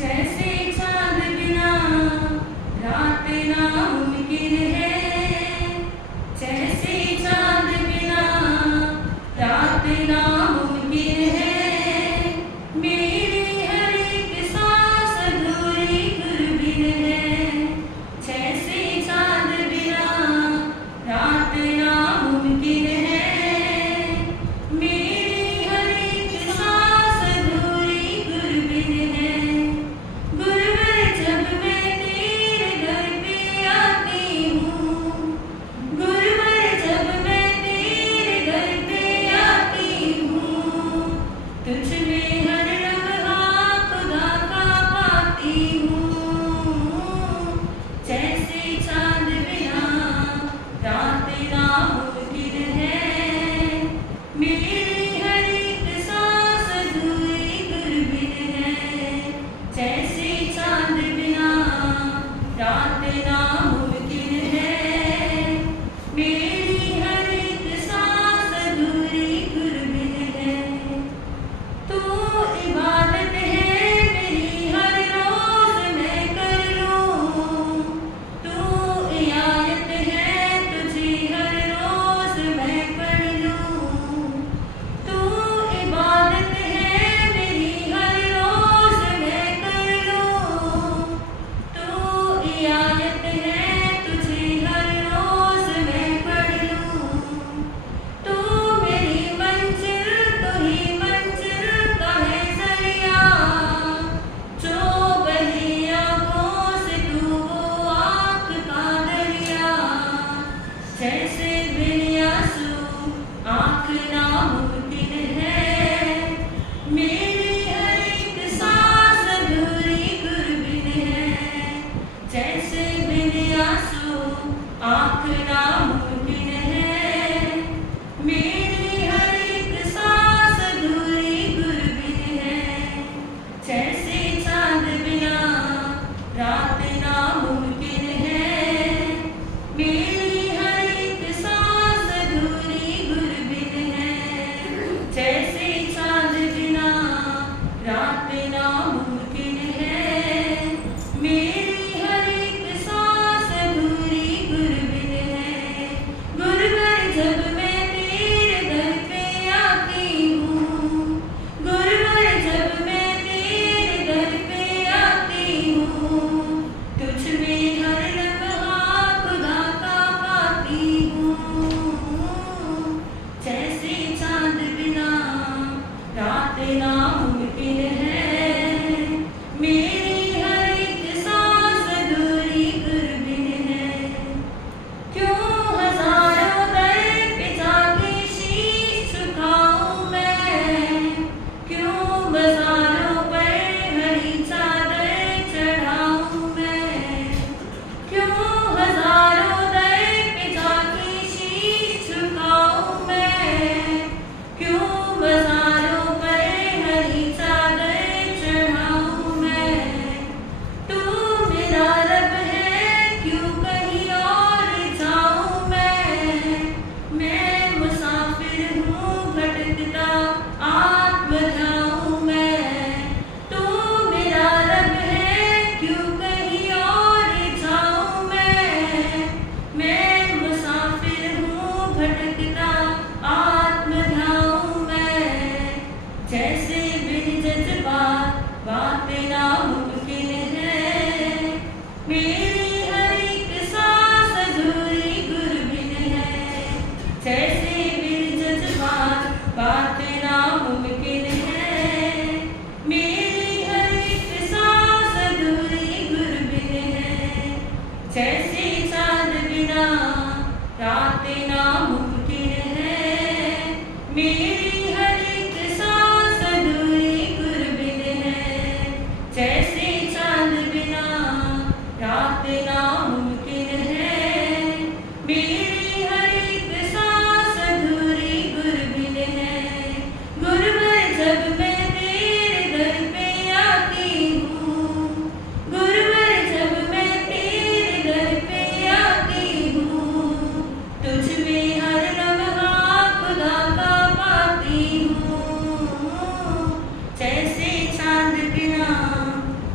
जैसे चाँद बिना रात नामुमकिन है, जैसे चाँद बिना रात नामुमकिन है। मेरी हर एक सांस अधूरी गुरबिन है, जैसे चाँद बिना रात नामुमकिन है। मेरी हर एक सांस अधूरी गुरबिन है। गुरबत जब मैं तेरे दर पे आती हूँ,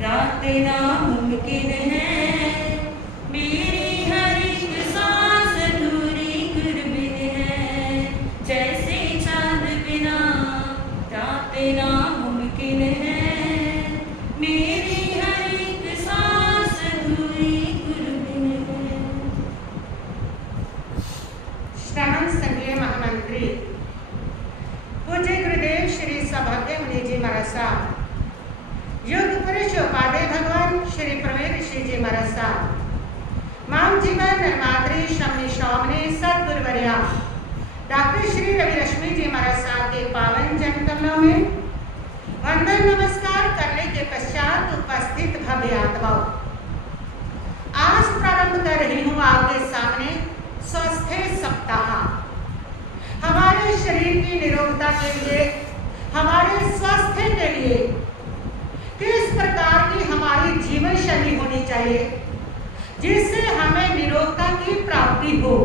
रात नामुमकिन है, मेरी हर एक सांस अधूरी गुरबिन है। जैसे चांद बिना रात नामुमकिन है, मेरी हर एक सांस अधूरी गुरबिन है। श्रवण संघीय महामंत्री पूज्य गुरुदेव श्री सौभाग्य मुनि जी महाराज साहब, योग पुरुष उपाध्याय भगवान श्री प्रवीण ऋषि जी महाराज साहब, माम जीवन निर्मात्री शमनी शौमनी सदगुरुवर्या डॉक्टर श्री रवि रश्मि जी महाराज साहब के पावन जन्म कमलों में वंदन नमस्कार करने के पश्चात उपस्थित भव्य आत्माओं, आज प्रारंभ कर रही हूँ आपके सामने स्वस्थ सप्ताह। हमारे शरीर की निरोगता के लिए, हमारे स्वास्थ्य के लिए किस प्रकार की हमारी जीवन शैली होनी चाहिए जिससे हमें निरोगता की प्राप्ति हो।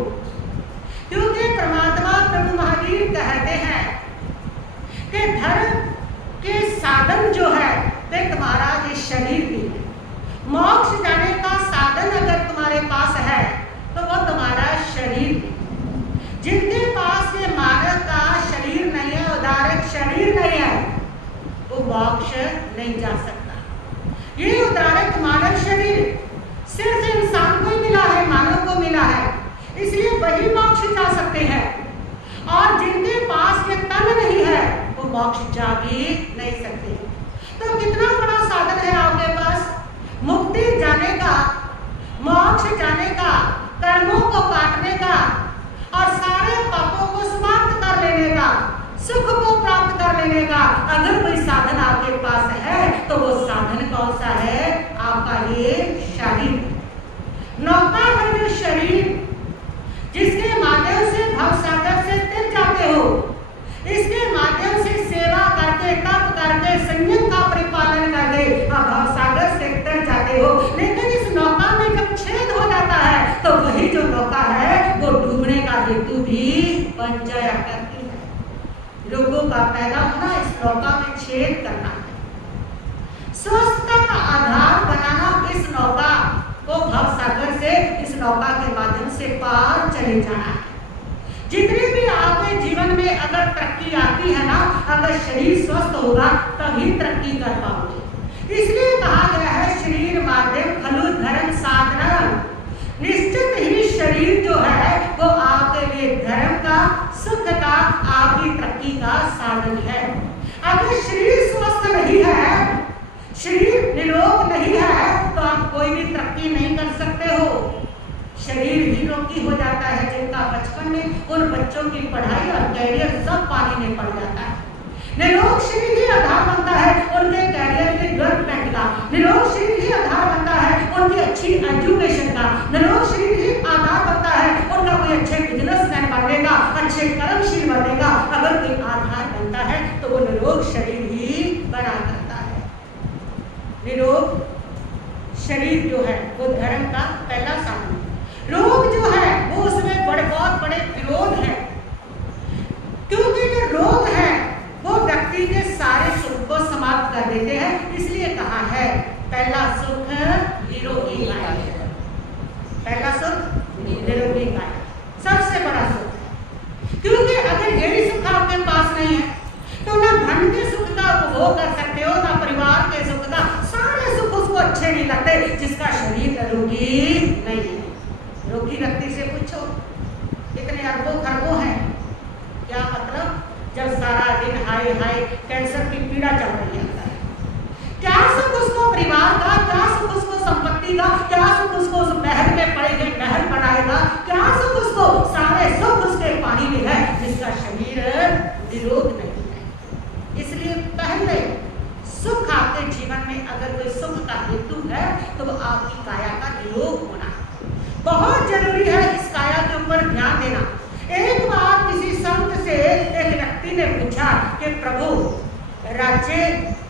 क्योंकि परमात्मा प्रभु महावीर कहते हैं कि धर्म के साधन जो है वे तुम्हारा ये शरीर भी है। मोक्ष जाने का साधन अगर तुम्हारे पास है तो वो तुम्हारा शरीर भी। जिनके पास ये मानव का शरीर नहीं है, उदारक शरीर नहीं है, वो मोक्ष नहीं जा सकता। ये उदारक मानव शरीर सिर्फ इंसान को ही मिला है, मानव को मिला है, इसलिए वही मोक्ष जा सकते हैं। और जिनके पास ये तन नहीं है वो मोक्ष जा भी नहीं सकते। तो कितना बड़ा साधन है आपके पास मुक्ति जाने का, मोक्ष जाने का, कर्मों को काटने का और सारे पापों को समाप्त कर लेने का, सुख को प्राप्त कर लेने का अगर कोई साधन आपके पास है तो वो साधन कौन सा है? आपका ये शरीर, नौका है जो शरीर जिसके माध्यम से भवसागर से तर जाते हो, इसके माध्यम से सेवा करके, तप करके, संयम का परिपालन करके भवसागर से तर जाते हो। लेकिन इस नौका में जब छेद हो जाता है तो वही जो नौका है वो डूबने का हेतु भी बन जाया करती है। रोगों का पैदा होना इस नौका में छेद करना है। स्वस्थता का आधार बनाना इस नौका को भवसागर से, इस नौका के माध्यम से पार चले जाना है। जितनी भी आपके जीवन में अगर तरक्की आती है ना, अगर शरीर स्वस्थ होगा तभी तरक्की कर पाओगे। इसलिए कहा गया है शरीर माध्यम खलु धर्म साधन। निश्चित ही शरीर जो है वो आपके लिए धर्म का, सुख का, आपकी तरक्की का साधन है। अगर शरीर स्वस्थ नहीं है, शरीर निरोग नहीं है तो आप कोई भी तरक्की नहीं कर सकते हो। शरीर ही रोगी हो जाता है जिनका बचपन में उन बच्चों की पढ़ाई और कैरियर सब पानी में पड़ जाता है। निरोग शरीर ही आधार बनता है उनके कैरियर के डेवलपमेंट का, निरोग शरीर ही आधार बनता है उनकी अच्छी एजुकेशन का, निरोग शरीर ही आधार बनता है उनका कोई अच्छे बिजनेसमैन बनेगा, अच्छे कर्मशील बनेगा। अगर कोई आधार बनता है तो वो निरोग शरीर ही बना करता है। निरोग शरीर जो है वो धर्म का पहला साधन। रोग जो है वो उसमें बहुत बड़े विरोध है, क्योंकि जो रोग है वो व्यक्ति के सारे सुख को समाप्त कर देते हैं। इसलिए कहा है पहला सुख निरोगी काया, पहला सुख निरोगी काया सबसे बड़ा सुख है। क्योंकि अगर यही सुख आपके पास नहीं है तो ना धन के सुख का उपभोग कर सकते हो, ना परिवार के सुख का, सारे सुख उसको अच्छे नहीं लगते जिसका शरीर निरोगी नहीं है। रोगी व्यक्ति से पूछो इतने अरबों खरबों हैं, क्या मतलब? जब सारा दिन हाय हाय कैंसर की पीड़ा चल रही है, क्या सुख उसको परिवार का, क्या सुख उसको संपत्ति का, क्या सुख उसको उस महल में पड़ेगा, महल बनाएगा, क्या सुख उसको? सारे सुख उसके पानी में है जिसका शरीर निरोग नहीं है। इसलिए पहले सुख आपके जीवन में अगर कोई सुख का हेतु है तो वो आपकी काया का निरोग होना बहुत जरूरी है। इस काया के ऊपर ध्यान देना। एक बार किसी संत से एक व्यक्ति ने पूछा कि प्रभु राज्य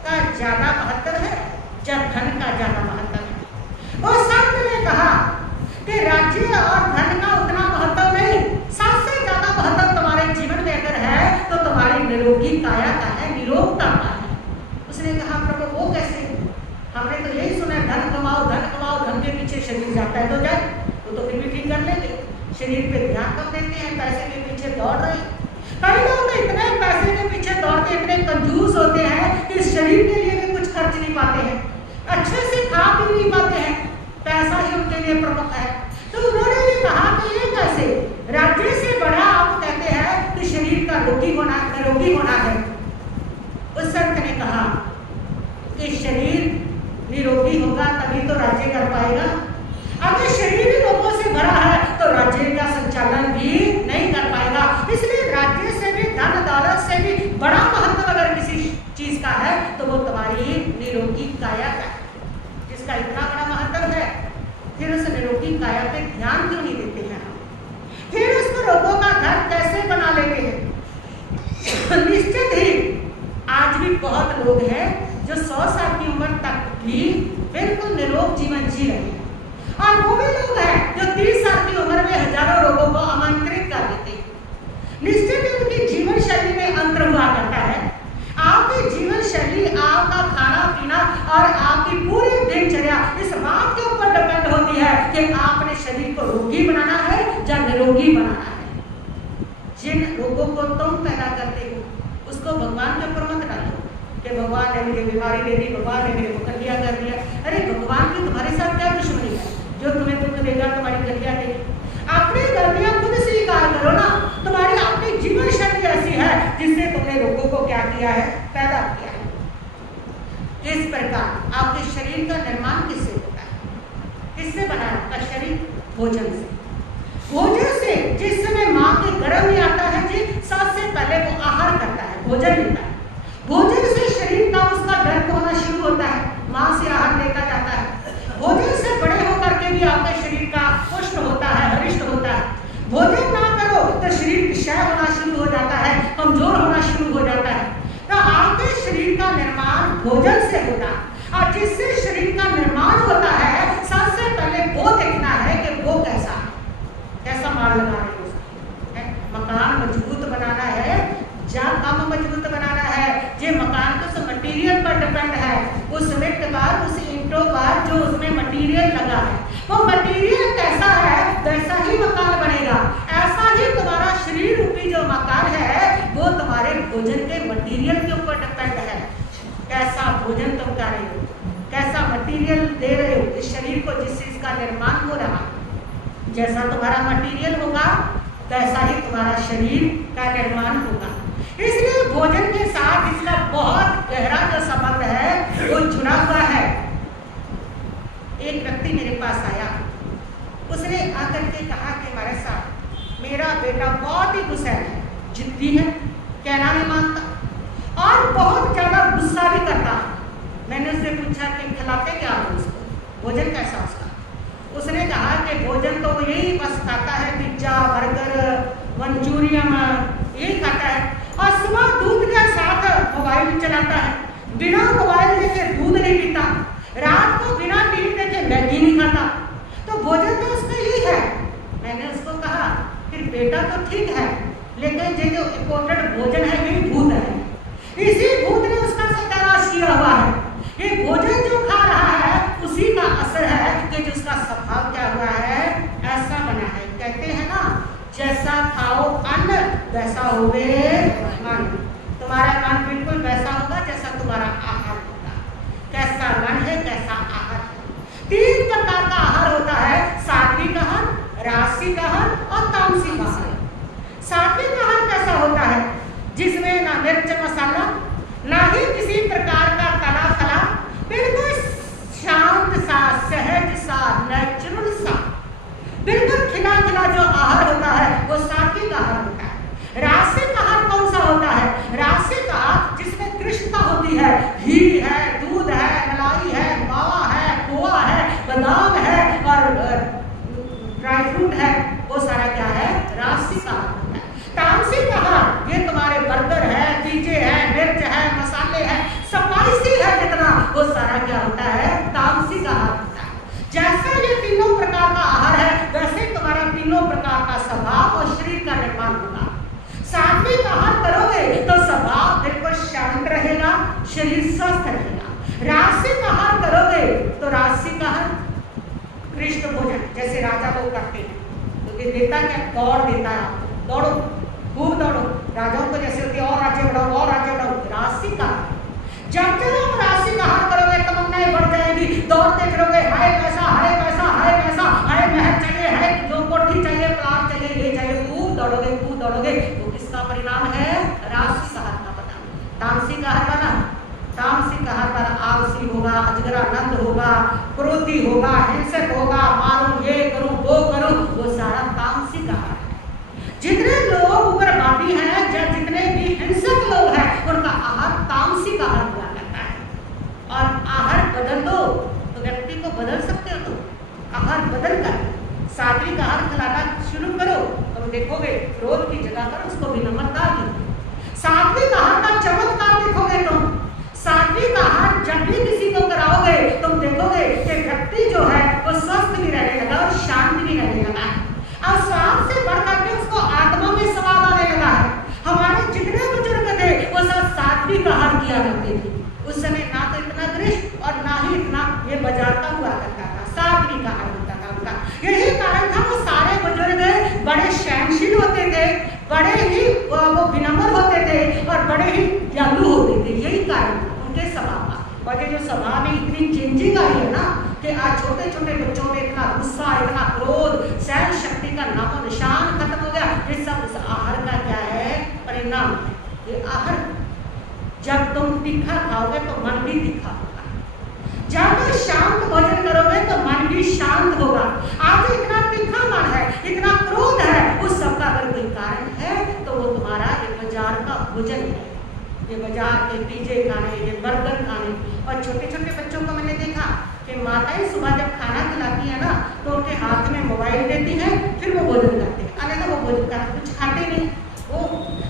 का ज्यादा महत्व है या धन का ज्यादा महत्व है? वो संत ने कहा कि राज्य और धन का उतना महत्व नहीं, सबसे ज्यादा महत्व तुम्हारे जीवन में अगर है तो तुम्हारी निरोगी काया का है, निरोगता का है। उसने कहा प्रभु वो कैसे? हमने तो यही सुना है, धन कमाओ, धन के पीछे शरीर जाता है तो जाए, वो तो फिर भी ठीक कर लेंगे। शरीर पे ध्यान कम देते हैं, पैसे के पीछे दौड़ रहे हैं। कई लोग तो इतने पैसे के पीछे दौड़ते, इतने कंजूस होते हैं कि इस शरीर के लिए भी कुछ खर्च नहीं पाते हैं, अच्छे से खा पी नहीं पाते हैं, पैसा ही उनके लिए प्रमुख है। तो उन्होंने भी कहा कि ये कैसे, राज्य से बड़ा आप कहते हैं कि शरीर का निरोगी होना है। उस संत ने कहा कि शरीर निरोगी होगा तभी तो राज्य कर पाएगा। अगर शरीर ही रोगों से भरा है तो राज्य का संचालन भी नहीं कर पाएगा। इसलिए राज्य से भी, धन दौलत से भी बड़ा महत्व अगर किसी चीज का है तो वो तुम्हारी निरोगी काया का है। जिसका इतना बड़ा महत्व है, फिर उस निरोगी काया पे ध्यान क्यों नहीं देते हैं हम? फिर उसको रोगों का घर कैसे बना लेते हैं? निश्चित ही आज भी बहुत लोग हैं जो 100 साल की उम्र तक भी बिल्कुल निरोग जीवन जी रहे हैं, और वो भी लोग हैं जो 30 साल की उम्र में हजारों रोगों को आमंत्रित कर देते हैं। निश्चित ही उनकी जीवन शैली में अंतर हुआ करता है। आपकी जीवन शैली, आपका खाना पीना और आपकी पूरी दिनचर्या इस बात के ऊपर डिपेंड होती है कि आपने शरीर को रोगी बनाना है या निरोगी बनाना है। जिन रोगों को तुम पैदा करते हो उसको भगवान के ऊपर मत डालो कि भगवान ने मुझे बीमारी दे दी, भगवान ने मेरे को कटिया कर दिया। अरे भगवान की तुम्हारे साथ क्या दुश्मनी है जो तुम्हें दुख देगा, तुम्हारी कटिया देगी? अपनी गलतियां खुद स्वीकार करो ना। तुम्हारी अपनी जीवन शैली ऐसी है जिससे तुमने रोगों को क्या किया है, पैदा किया है। इस प्रकार आपके शरीर का निर्माण किससे होता है? किससे बना है आपका शरीर? भोजन से। भोजन से जिस समय माँ के गर्भ में आता है जी, सबसे पहले वो आहार करता है, भोजन लेता है। भोजन से शरीर का उसका गर्भ होना शुरू होता है, माँ से आहार लेता जाता है। भोजन से बड़े होकर के भी आपके शरीर का पुष्ट होता है, हरिष्ट होता है। भोजन ना करो तो शरीर क्षय होना शुरू हो जाता है, कमजोर होना शुरू हो जाता है। तो आपके शरीर का निर्माण भोजन से होता है, और जिससे शरीर का निर्माण होता है सबसे पहले वो देखना है कि वो कैसा है, कैसा माल लगा रहे हो। मकान मजबूत बनाना है या कम मजबूत बनाना है, ये मकान तो उस मटीरियल पर डिपेंड है, उस सीमेंट पर, उस ईंटों पर जो उसमें मटीरियल लगा है, वो मटीरियल कैसा है वैसा ही मकान बनेगा। ऐसा ही तुम्हारा शरीर रूपी जो मकान है वो तुम्हारे भोजन के मटीरियल के ऊपर डिपेंड है। कैसा भोजन तुम कर रहे हो, कैसा मटीरियल दे रहे हो इस शरीर को, जिससे इसका निर्माण हो रहा। जैसा तुम्हारा मटीरियल होगा वैसा ही तुम्हारा शरीर का निर्माण होगा। इसलिए भोजन के साथ इसका बहुत गहरा जो संबंध है वो जुड़ा हुआ है। एक व्यक्ति मेरे पास आया, उसने आकर के कहा कि हमारे साथ मेरा बेटा बहुत ही गुस्सा है, जिद्दी है, कहना नहीं मानता और बहुत ज्यादा गुस्सा भी करता। मैंने उससे पूछा कि खिलाते क्या हो उसको, भोजन कैसा उसका? उसने कहा कि भोजन तो यही बस खाता है, पिज्जा, बर्गर, मंचूरियन यही खाता है, और सुबह दूध के साथ मोबाइल चलाता है, बिना मोबाइल देखे दूध नहीं पीता, रात को बिना टीवी देखे मैगी नहीं खाता। तो भोजन तो उसका यही है। मैंने उसको कहा फिर बेटा तो ठीक है, लेकिन ये जो इम्पोर्टेंट भोजन है ये भूत है, इसी भूत ने उसका सत्यानाश किया हुआ है। ये भोजन जो खा रहा है उसी का असर है कि जो उसका स्वभाव क्या हुआ है, ऐसा बना है। कहते हैं ना, जैसा खाओ अन्न वैसा होवे मन। तुम्हारा मन बिल्कुल वैसा होगा जैसा तुम्हारा आहार होगा। कैसा मन है कैसा आहार है। 3 प्रकार का आहार होता है, सात्विक आहार, राजसिक आहार और तामसिक आहार। सात्विक आहार कैसा होता है, जिसमें ना मिर्च मसाला, ना ही किसी प्रकार का तला फला, बिल्कुल शांत सा, सहज सा, नेचुरल सा, बिल्कुल खिला खिला जो आहार होता है वो सात्विक आहार होता है। राजसिक आहार कौन सा होता है? राजसिक आहार जिसमें कृष्णता होती है, घी है, दूध है, मलाई है, मावा है, खोआ है, बादाम है और ड्राई फ्रूट है, वो सारा क्या है? राजसिक आहार होता है। तामसिक आहार ये तुम्हारे बर्गर है, पिज्जे है, मिर्च है, मसाले है, स्पाइसी है जितना, वो सारा क्या होता है? तामसिक आहार होता है। जैसा ये तीनों प्रकार का आहार है वैसे तुम्हारा तीनों प्रकार का स्वभाव और शरीर का निर्माण होगा। सात्विक आहार करोगे तो स्वभाव बिल्कुल शांत रहेगा, शरीर स्वस्थ रहेगा। राजसिक आहार करोगे उत्कृष्ट भोजन जैसे राजा लोग करते हैं, तो ये देता क्या, दौड़ देता है आपको, दौड़ो खूब दौड़ो। राजाओं को जैसे होती है और राज्य बढ़ाओ और राज्य बढ़ाओ, राशि का जब जब आप राशि का हार करोगे तमन्नाएं बढ़ जाएगी, दौड़ते फिरोगे, हाय पैसा हाय पैसा हाय पैसा, हाय महल चाहिए, हाय जो कोठी चाहिए, प्लाट चाहिए, ये चाहिए, खूब दौड़ोगे, तो किसका परिणाम है, राशि का हार का परिणाम। तामसी का हार बना, तामसी का हार पर आलसी होगा, अजगरानंद होगा, क्रोधी होगा, हिंसक होगा, मारूं ये करूं वो करूं, वो सारा तामसी का हार है। जितने लोग उग्रवादी हैं या जितने भी हिंसक लोग हैं, उनका आहार तामसी का आहार हुआ करता है। और आहार बदल दो तो व्यक्ति को बदल सकते हो, तो आहार बदल कर सात्विक आहार खिलाना शुरू करो, तो देखोगे क्रोध की जगह पर उसको विनम्रता दी। सात्विक आहार का चमत्कार देखोगे तुम। सात्विक आहार जब भी किसी को कराओगे तुम देखोगे कि व्यक्ति जो है वो स्वस्थ भी रहने लगा और शांत भी रहने लगा है, और स्वाद से बढ़ करके उसको आत्मा में स्वाद आने लगा है। हमारे जितने बुजुर्ग थे वो सब सात्विक आहार किया करते थे। उस समय ना तो इतना दृष्ट और ना ही इतना ये बाजार का हुआ करता था, सात्विक आहार होता था उनका। यही कारण था वो सारे बुजुर्ग बड़े सहनशील होते थे, बड़े ही वो विनम्र होते थे और बड़े ही दयालु होते थे। यही कारण था उनके स्वभाव का। और ये जो स्वभाव में इतनी चेंजिंग आई है ना कि आज छोटे छोटे बच्चों में इतना गुस्सा, इतना क्रोध, सहन शक्ति का नामो निशान खत्म हो गया। ये सब उस आहार का क्या है, परिणाम है। ये आहार जब तुम तीखा खाओगे तो मन भी तीखा होगा, जब शांत भोजन करोगे तो मन भी शांत होगा। आज इतना तीखा मन है, इतना क्रोध है, उस सब का अगर कोई कारण है तो वो तुम्हारा ये बाजार का भोजन है, ये बाजार के पिज्जे खाने, ये बर्गर खाने। और छोटे छोटे बच्चों को मैंने देखा कि माताएं सुबह जब खाना खिलाती है ना तो उनके हाथ में मोबाइल देती है, फिर वो भोजन करते हैं। अरे तो वो भोजन करते कुछ खाते नहीं, वो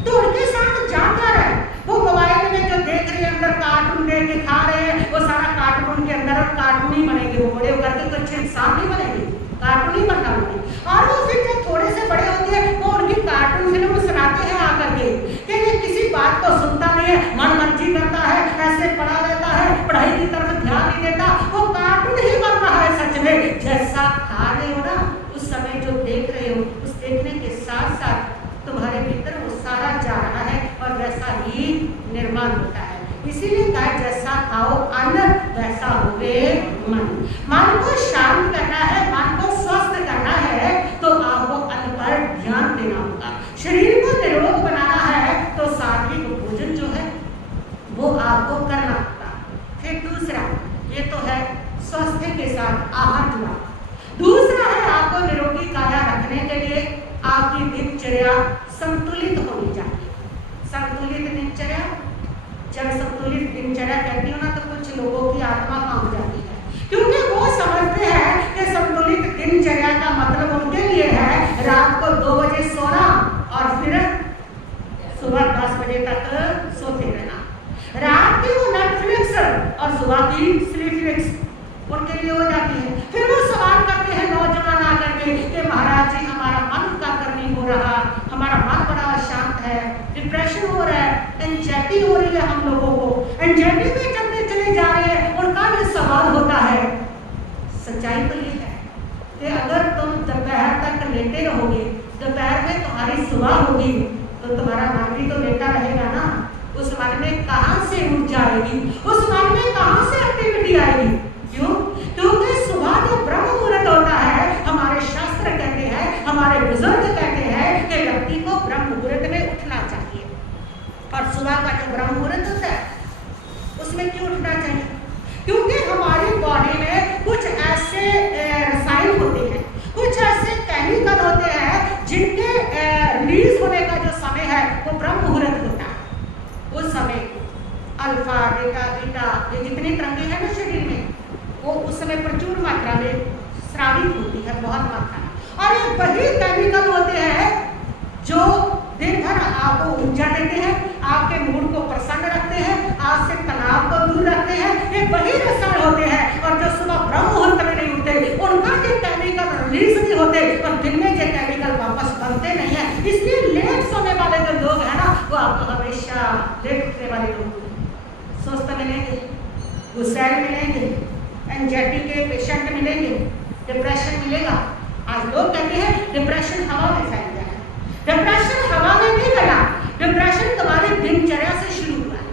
तो उनके साथ जा क्या रहा है, वो मोबाइल में जो देख रहे हैं अंदर कार्टून देख के खा रहे हैं, वो सारा कार्टून के अंदर और कार्टून ही बनेंगे। वो बड़े होकर के तो अच्छे इंसान नहीं बनेंगे, कार्टून ही बनना होंगे। और वो फिर जब थोड़े से बड़े होते हैं वो उनकी कार्टून फिल्म सुनाते हैं आकर के कि ये किसी बात को सुनता नहीं है, मन मर्जी करता है, ऐसे पढ़ा रहता है, पढ़ाई की तरफ ध्यान नहीं देता, वो कार्टून ही बन रहा है। सच में जैसा खा रहे हो ना उस समय जो देख रहे हो, उस देखने के साथ साथ तुम्हारे भीतर वो सारा जा रहा है और वैसा ही निर्माण होता है। इसीलिए कहा जैसा खाओ अन्न वैसा होवे मन। मन को शांत करना है, मन को स्वस्थ करना है तो आपको अन्न पर ध्यान देना होगा। शरीर को निरोग बनाना है तो सात्विक भोजन जो है वो आपको करना होगा। फिर दूसरा ये तो है स्वास्थ्य के साथ आहार जुड़ा। दूसरा है आपको निरोगी काया रखने के लिए आपकी दिनचर्या संतुलित होनी चाहिए। संतुलित दिनचर्या, जब संतुलित दिनचर्या कहती हूँ ना तो कुछ लोगों की आत्मा कांप जाती है, क्योंकि वो समझते हैं कि संतुलित दिनचर्या का मतलब उनके लिए है रात को 2 बजे सोना और फिर सुबह 10 बजे तक सोते रहना। रात की वो नेटफ्लिक्स और सुबह की स्लीपफ्लिक्स उनके लिए हो जाती है। फिर वो सवाल करते हैं नौजवान आकर के कि महाराज जी हमारा मन एकाग्र नहीं हो रहा, हमारा मन बड़ा अशांत है, डिप्रेशन हो रहा है, एंजाइटी हो रही है हम लोगों को, एंजाइटी में चलते चले जा रहे हैं। उनका भी सवाल होता है। सच्चाई तो ये है कि अगर तुम दोपहर तक लेटे रहोगे, दोपहर में तुम्हारी सुबह होगी तो तुम्हारा मन भी तो लेटा रहेगा ना। उस मन में कहाँ से ऊर्जा आएगी, उस मन में कहाँ से एक्टिविटी आएगी? क्यों? क्योंकि सुबह जो ब्रह्म मुहूर्त होता है, हमारे शास्त्र कहते हैं, हमारे बुजुर्ग कहते हैं कि व्यक्ति को ब्रह्म मुहूर्त में उठना चाहिए। और सुबह का जो ब्रह्म मुहूर्त होता है उसमें क्यों उठना चाहिए? क्योंकि हमारी बॉडी में कुछ ऐसे रसायन होते हैं, कुछ ऐसे केमिकल होते हैं जिनके रिलीज होने का जो समय है वो ब्रह्म मुहूर्त होता है। उस समय अल्फा बीटा बीटा ये जितनी तरंगे हैं ना शरीर में वो उस समय प्रचुर मात्रा में स्रावित होती है, बहुत मात्रा में। और ये वही केमिकल होते हैं जो दिन भर आपको ऊर्जा देते हैं, आपके मूड को प्रसन्न रखते हैं, आपसे तनाव को दूर रखते हैं। ये वही रसायन होते हैं। और जो सुबह ब्रह्म मुहूर्त में नहीं उठते उनका जो केमिकल रिलीज नहीं होते और दिन में जो केमिकल वापस बनते नहीं है। इसलिए लेट सोने वाले जो लोग हैं ना वो आपको हमेशा लेट उठने वाले लोग सुस्त मिलेंगे, गुस्सैल मिलेंगे, एंजाइटी के पेशेंट मिलेंगे, डिप्रेशन मिलेगा? आज लोग कहते हैं डिप्रेशन हवा में फैल गया है। डिप्रेशन हवा में नहीं फैला, डिप्रेशन तुम्हारी दिनचर्या से शुरू हुआ है।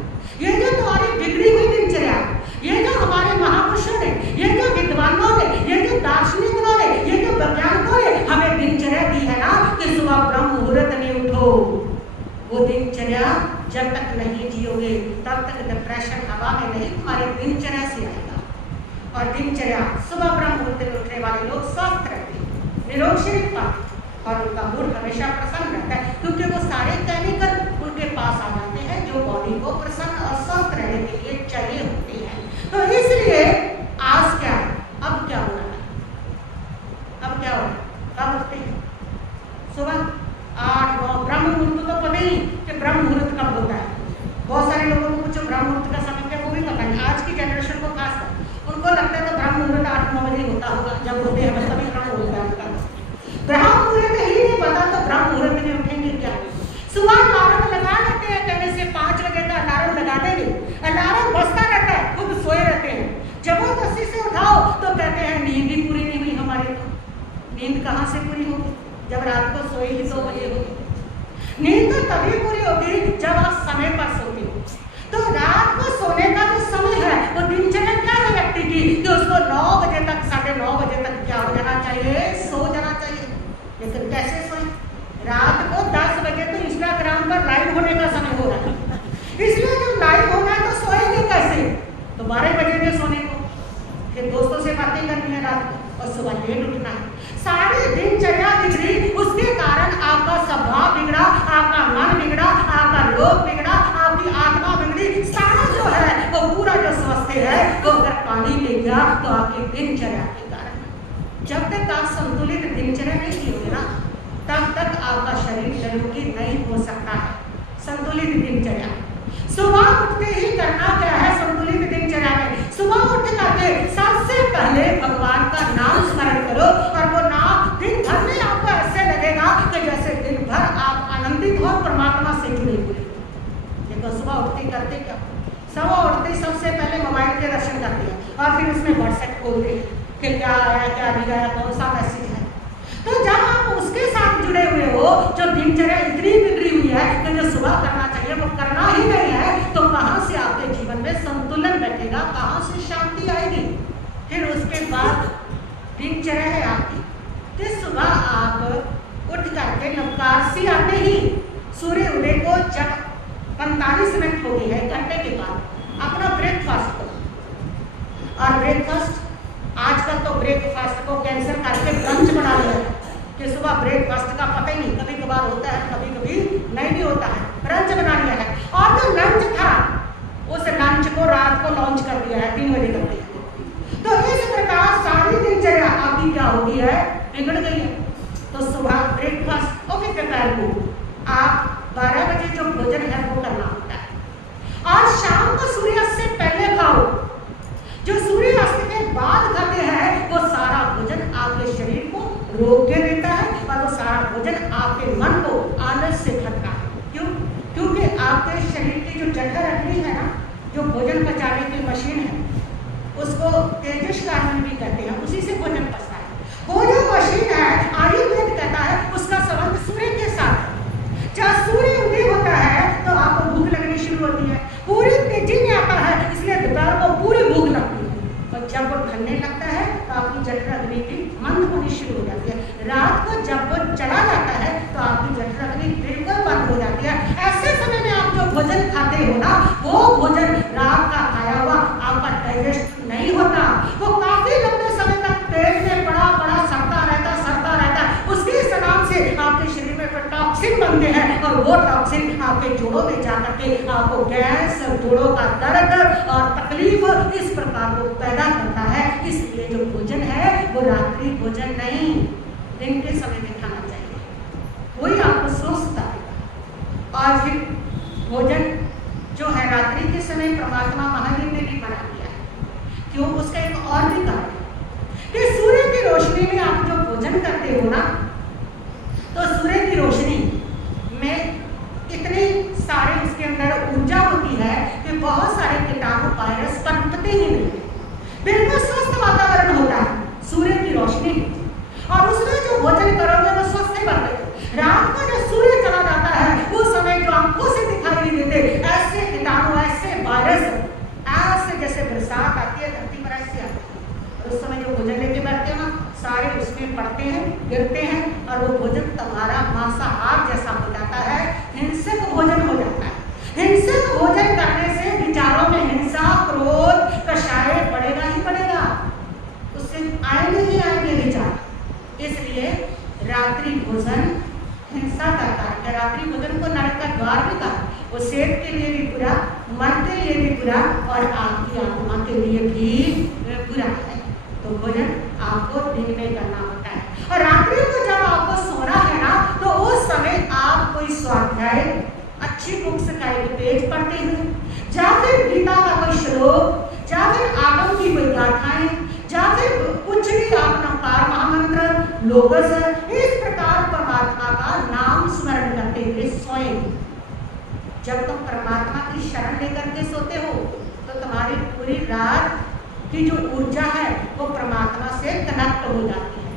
ये जो तुम्हारी बिगड़ी हुई दिनचर्या, ये जो हमारे महापुरुषों ने, ये जो विद्वानों ने, ये जो दार्शनिकों ने, ये जो वैज्ञानिकों ने हमें दिनचर्या दी है ना कि सुबह ब्रह्म मुहूर्त में उठो, वो दिनचर्या जब तक नहीं जियोगे तब तक डिप्रेशन हवा में नहीं, तुम्हारी दिनचर्या से आएगा। और दिनचर्या सुबह ब्रह्म मुहूर्त में उठने वाले लोग स्वस्थ रहते हैं, निरोग शरीर पाते और उनका मूड हमेशा प्रसन्न रहता है, क्योंकि वो सारे केमिकल उनके पास आ जाते हैं जो बॉडी को प्रसन्न और स्वस्थ रहने के लिए चाहिए होते हैं। तो इसलिए आज क्या है, अब क्या हो रहा है, अब क्या हो रहा है, कब उठते हैं? सुबह 8-9 ब्रह्म मुहूर्त तो पता ही कि ब्रह्म मुहूर्त कब होता है। बहुत सारे लोगों को पूछो ब्रह्म मुहूर्त का समय क्या, वो भी पता नहीं। आज की जनरेशन को खासकर उनको लगता है तो ब्रह्म मुहूर्त 8-9 बजे होता होगा, जब होते हैं बस तभी ब्रह्म मुहूर्त होता है। ब्रह्म मुहूर्त ही नहीं पता तो ब्रह्म मुहूर्त में उठेंगे क्या? सुबह अलार्म लगा लेते हैं, कहने से 5 बजे का अलार्म लगा देंगे, अलार्म बजता रहता है, खुद सोए रहते हैं। जबरदस्ती से उठाओ तो कहते हैं नींद ही पूरी नहीं हुई हमारी। तो नींद कहाँ से पूरी होगी जब रात को सोए ही 2 बजे होगी? नींद तो तभी पूरी होगी जब आप समय पर सोते हो। तो रात को सोने का जो समय है वो दिनचर्या क्या है व्यक्ति की कि उसको 9 बजे तक, 9:30 बजे तक क्या हो जाना चाहिए, सो जाना चाहिए। लेकिन कैसे सोए? रात को 10 बजे तो इंस्टाग्राम पर लाइव होने का समय हो रहा है, इसलिए जब लाइव होना है तो सोएंगे कैसे? तो 12 बजे के सोने को, फिर दोस्तों से बातें करनी है रात को और सुबह लेट उठना है। सारी दिनचर्या बिगड़ी, उसके कारण आपका स्वभाव बिगड़ा, आपका मन बिगड़ा, आपका लोक बिगड़ा, आपकी आत्मा बिगड़ी। सारा जो है वो पूरा जो स्वास्थ्य है वो अगर पानी ले गया तो आपकी दिनचर्या के कारण। जब तक आप संतुलित दिनचर्या नहीं जियोगे ना तब तक आपका शरीर निरोगी नहीं हो सकता है। संतुलित दिनचर्या सुबह उठते ही करना क्या है? संतुलित दिनचर्या में सुबह उठ करके सबसे पहले भगवान का नाम स्मरण करो और वो नाम दिन भर में आपको ऐसे लगेगा कि जैसे दिन भर आप आनंदित हो, परमात्मा से जुड़े हुए। देखो सुबह उठते करते क्या? सुबह उठते सबसे पहले मोबाइल के दर्शन करते हैं और फिर उसमें व्हाट्सएप खोलते हैं कि क्या आया क्या नहीं आया, कौन सा मैसेज है। तो जब आप उसके साथ जुड़े हुए हो, जो दिनचर्या इतनी बिगड़ी हुई है कि जो सुबह करना चाहिए वो करना ही नहीं है, तो कहाँ से आपके जीवन में संतुलन बैठेगा, कहाँ से शांति आएगी? फिर उसके बाद दिनचर्या है आपकी कि सुबह आप उठ करके नवकार से आते ही सूर्य उदय को जब 45 मिनट हो गई है, घंटे के बाद अपना ब्रेकफास्ट करो। और ब्रेकफास्ट आजकल तो ब्रेकफास्ट को कैंसिल करके ब्रंच बना लिया है कि सुबह ब्रेकफास्ट का पता ही नहीं, कभी कभार होता है, कभी कभी नहीं भी होता है, ब्रंच बना लिया है। और जो लंच था उस लंच को रात को लॉन्च कर दिया है, 3 बजे कर दिया। तो इस प्रकार सारी दिनचर्या आपकी क्या हो गई है, बिगड़ गई है। तो सुबह ब्रेकफास्ट और फिर दोपहर को आप 12 बजे जो भोजन है वो करना होता है। और शाम को सूर्यास्त से पहले खाओ। जो सूर्यास्त के बाद खाते हैं वो सारा भोजन आपके शरीर को रोग्य देता है और वो सारा भोजन आपके मन को आनंद से भरता है। क्यों? क्योंकि आपके शरीर की जो जठर अग्नि है ना, जो भोजन पचाने की मशीन है, उसको तेजस कार्बन भी कहते हैं, उसी से भोजन पचता है। वो जो मशीन है आयुर्वेद कहता है उसका संबंध सूर्य के साथ है। जब सूर्य उदय होता है तो आपको भूख लगनी शुरू होती है, पूरी तेजी में आता है, इसलिए दोपहर को पूरी भूख लगती है। और जब वो ढलने लगता है तो आपकी जठर अग्नि की मंद होनी शुरू हो जाती है। रात को जब वो चला जाता है तो आपकी जठर अग्नि बिल्कुल बंद हो जाती है। ऐसे समय में आप जो भोजन खाते हो ना, वो भोजन रात का खाया हुआ आपका डाइजेस्ट नहीं होता, वो काफी लंबे समय तक पेट में बड़ा बड़ा सड़ता रहता है। उसके सलाम से आपके शरीर में फिर टॉक्सिन बनते हैं और वो टॉक्सिन आपके जोड़ों में जाकर के आपको गैस, जोड़ों का दर्द और तकलीफ इस प्रकार को पैदा करता है। इसलिए जो भोजन है वो रात्रि भोजन नहीं, दिन के समय में खाना चाहिए, वही आपको स्वस्थ आएगा। और फिर भोजन जो है रात्रि के समय परमात्मा महावीर ने भी बना दिया है। क्यों? उसका एक और भी कारण है कि सूर्य की रोशनी में आप जो भोजन करते हो ना, तो सूर्य की रोशनी में इतनी सारे उसके अंदर ऊर्जा होती है कि बहुत सारे कीटाणु वायरस पनपते ही नहीं है। बिल्कुल स्वस्थ वातावरण होता है सूर्य की रोशनी जैसे बरसात आती है धरती पर ऐसे आती है, और उस समय जो भोजन लेके बैठते हैं ना, सारे उसमें पड़ते हैं, गिरते हैं, और वो भोजन तुम्हारा मांसाहार जैसा हो जाता है, हिंसक भोजन हो जाता है। हिंसक भोजन करने से विचारों में हिंसा, क्रोध, कषाय बढ़ेगा ही बढ़ेगा, उससे आएंगे ही आएंगे विचार। इसलिए रात्रि भोजन हिंसा का कारक है। रात्रि भोजन को नरक का द्वार भी कहा, वो सेहत के लिए भी बुरा, मन के लिए भी बुरा, और आपकी आत्मा के लिए भी बुरा है। तो भोजन आपको दिन में करना होता है, और रात्रि को जब आपको सोना है ना, तो उस समय आप कोई स्वाध्याय, अच्छी बुक्स का एक पेज पढ़ते हुए, या फिर गीता का कोई श्लोक, या फिर आगम की कोई गाथाएं, या फिर कुछ भी आप नमकार महामंत्र, लोकस, इस प्रकार परमात्मा का नाम स्मरण करते हुए सोए। जब तुम परमात्मा की शरण लेकर के सोते हो, तो तुम्हारी पूरी रात की जो ऊर्जा है वो परमात्मा से कनेक्ट हो जाती है।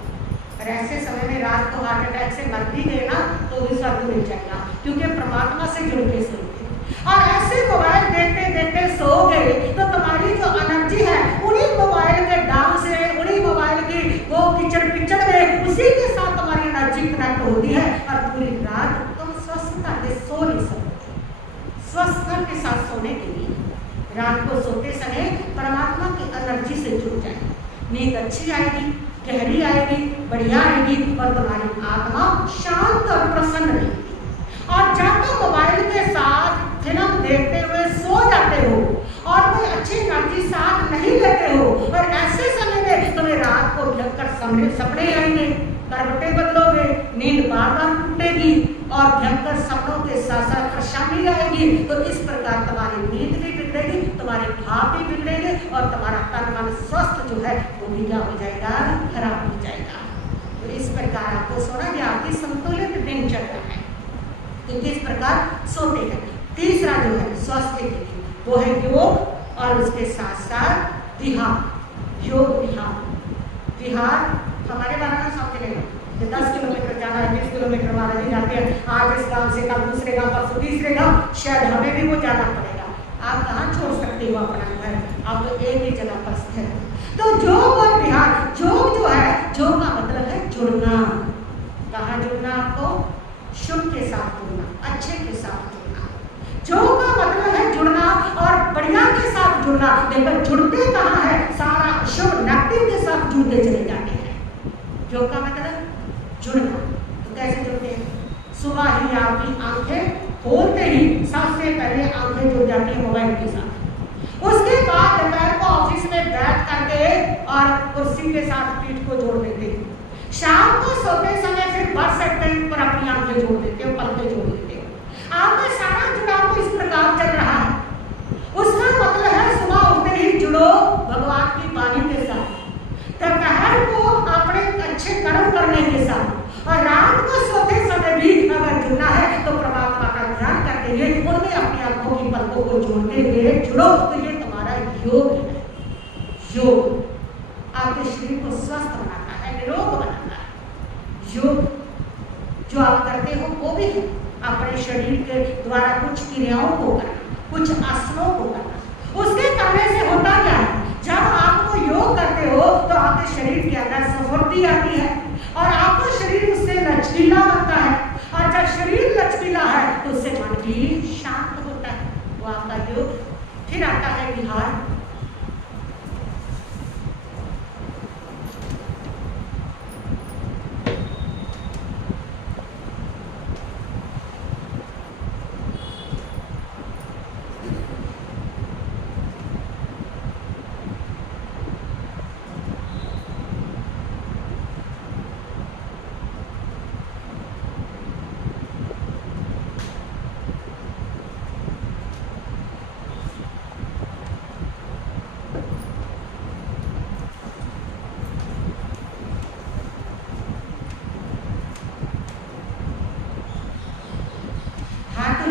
और ऐसे समय में रात को हार्ट अटैक से मर भी गए ना, तो भी स्वर्ग मिल जाएगा, क्योंकि परमात्मा से जुड़ के सोते। और ऐसे मोबाइल देखते देखते सो गए, तो तुम्हारी जो एनर्जी है उन्हीं मोबाइल के डाउन से, उन्हीं मोबाइल की वो किचड़ पिचड़ में, उसी के साथ तुम्हारी एनर्जी कनेक्ट होती है, और पूरी रात तुम स्वस्थता से सो नहीं सकते। स्वस्थता के साथ सोने के लिए रात को सोते समय परमात्मा की एनर्जी से जुड़ जाए, नींद अच्छी आएगी, गहरी आएगी, बढ़िया आएगी, और तुम्हारी आत्मा शांत और प्रसन्न रहेगी। और जब तुम मोबाइल के साथ फिल्म देखते हुए सो जाते हो, और कोई अच्छी एनर्जी साथ नहीं लेते हो, और ऐसे समय में तुम्हें रात को भयंकर सपने आएंगे, करवटें बदलोगे, नींद बार बार टूटेगी, और भयंकर सपनों के साथ साथ परेशानी आएगी, तो इस प्रकार तुम्हारी नींद भी बिगड़ेगी, तुम्हारे भाव भी बिगड़ेंगे, और तुम्हारा तन मन स्वस्थ जो है वो भी क्या हो जाएगा, खराब हो जाएगा। तो इस प्रकार आपको सोना कि आपकी संतुलित दिनचर्या है, तो किस प्रकार सोते हैं। तीसरा जो है स्वास्थ्य के लिए वो है योग, और उसके साथ साथ विहार, योग विहार। विहार हमारे वाराणसी समझ 10 किलोमीटर जाना है, 20 किलोमीटर वाले भी जाते हैं, आज इस गांव से कल दूसरे गांव, परसों तीसरे गांव, शायद हमें भी वो जाना पड़ेगा। आप कहाँ छोड़ सकते हो अपना घर, आप तो एक ही जगह पर स्थित हैं। तो योग और विहार, योग जो है, योग का मतलब है जुड़ना। कहाँ जुड़ना? आपको शुभ के साथ जुड़ना, अच्छे के साथ जुड़ना। योग का मतलब है जुड़ना और बढ़िया के साथ जुड़ना, लेकिन जुड़ते कहाँ है, सारा शुभ नेगेटिव के साथ जुड़ते चले जाते हैं। योग का मतलब जुड़ना। तो कैसे जुड़ते हैं? सुबह ही आपकी आंखें खोलते ही सबसे पहले आंखें जुड़ जाती है मोबाइल के साथ। उसके बाद दोपहर को ऑफिस में बैठ करके और कुर्सी के साथ पीठ को जोड़ देते हैं। शाम को सोते समय फिर व्हाट्सएप पर अपनी आंखें जोड़ देते हो, पलकें जोड़ देते हो। आपका सारा जुड़ाव तो इस प्रकार चल रहा है। उसका मतलब है सुबह उठते ही जुड़ो भगवान की वाणी के साथ, दोपहर को अपने अच्छे कर्म करने के साथ, और रात को सोते समय भी अगर जुड़ना है तो परमात्मा का ध्यान करते हुए उनमें अपनी आंखों की पलकों को जोड़ते हुए जुड़ो। तो ये तुम्हारा योग है। योग आपके शरीर को स्वस्थ बनाता है, निरोग बनाता है। योग जो आप करते हो वो भी है अपने शरीर के द्वारा कुछ क्रियाओं को करना, कुछ आसनों को करना। उसके करने से होता क्या है, जब आपको योग करते हो तो आपके शरीर के अंदर स्फूर्ति आती है और आपका शरीर उससे लचकीला बनता है, और जब शरीर लचकीला है तो उससे मन भी शांत होता है। वो आपका योग। फिर आता है विहार।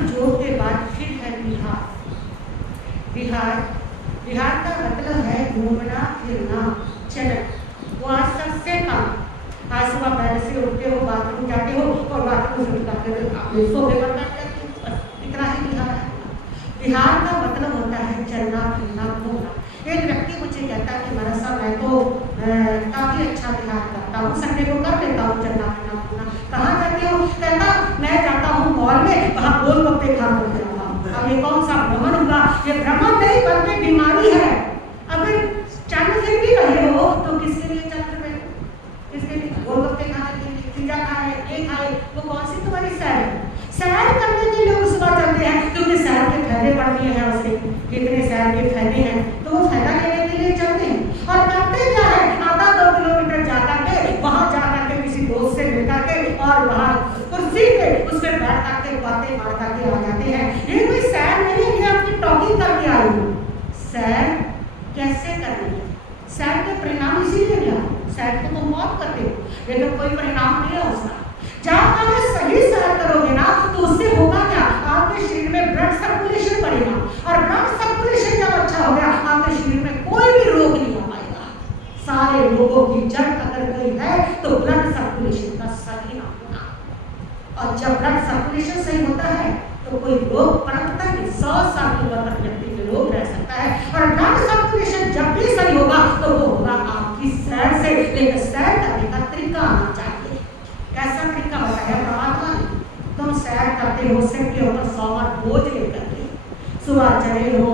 योग के बाद फिर है विहार। विहार का मतलब है घूमना फिरना, चलना। वो आज सबसे कम। आज सुबह पहले से उठते हो, बाथरूम जाते हो और बाथरूम से उठकर अपने सोफे पर बैठ जाते हो, बस इतना ही विहार है। विहार का मतलब होता है चलना फिरना घूमना। एक व्यक्ति मुझे कहता है कि महाराज साहब मैं तो काफ़ी अच्छा ध्यान करता हूँ, संडे को कर लेता हूँ चलना फिरना घूमना। कहाँ जाते हो? कहता मैं जाता हूँ मॉल में, वहाँ गोलगप्पे खा कर आता हूँ। अब ये कौन सा भ्रमण हुआ? ये भ्रमण नहीं बल्कि बीमारी है। अगर चल फिर भी रहे हो तो किसके लिए चल रहे हो? किसके लिए? गोलगप्पे खाने के लिए, पिज्जा खाए, ये खाए, वो कौन सी तुम्हारी सैर है? सैर करने के लिए उस बात चलते हैं क्योंकि सैर के फायदे पड़ दिए हैं उसे, कितने सैर के फायदे हैं, तो वो फायदा लेने के लिए चलते हैं। और करते क्या है? आधा 2 किलोमीटर जा करके वहां जा करके किसी दोस्त से मिल करके और वहां कुर्सी पे उस पर बैठ करके बातें मार करके आ जाते हैं। ये कोई सैर नहीं है, ये आपकी टॉकिंग करके आई हूँ। सैर कैसे करनी है? सैर के परिणाम इसीलिए नहीं आते। सैर को तुम मौत करते हो लेकिन कोई परिणाम नहीं है उसका। जहाँ आप सही सैर करोगे ना तो उससे होगा क्या? आपके शरीर में ब्लड सर्कुलेशन बढ़ेगा और ब्लड सर्कुलेशन जब अच्छा हो गया आपके शरीर में कोई भी रोग नहीं आ पाएगा। सारे रोगों की जड़ अगर कोई है तो ब्लड सर्कुलेशन का सही ना होना। और जब ब्लड सर्कुलेशन सही होता है तो कोई रोग पनपता नहीं, 100 साल की उम्र तक व्यक्ति में रोग रह सकता है। और ब्लड सर्कुलेशन जब भी सही होगा तो वो होगा आपकी सैर से। लेकिन सैर करने का तरीका आना चाहिए। कैसा तरीका बताया परमात्मा ने? तुम सैर करते हो सिर के ऊपर 100 बोझ लेकर के, सुबह चले हो,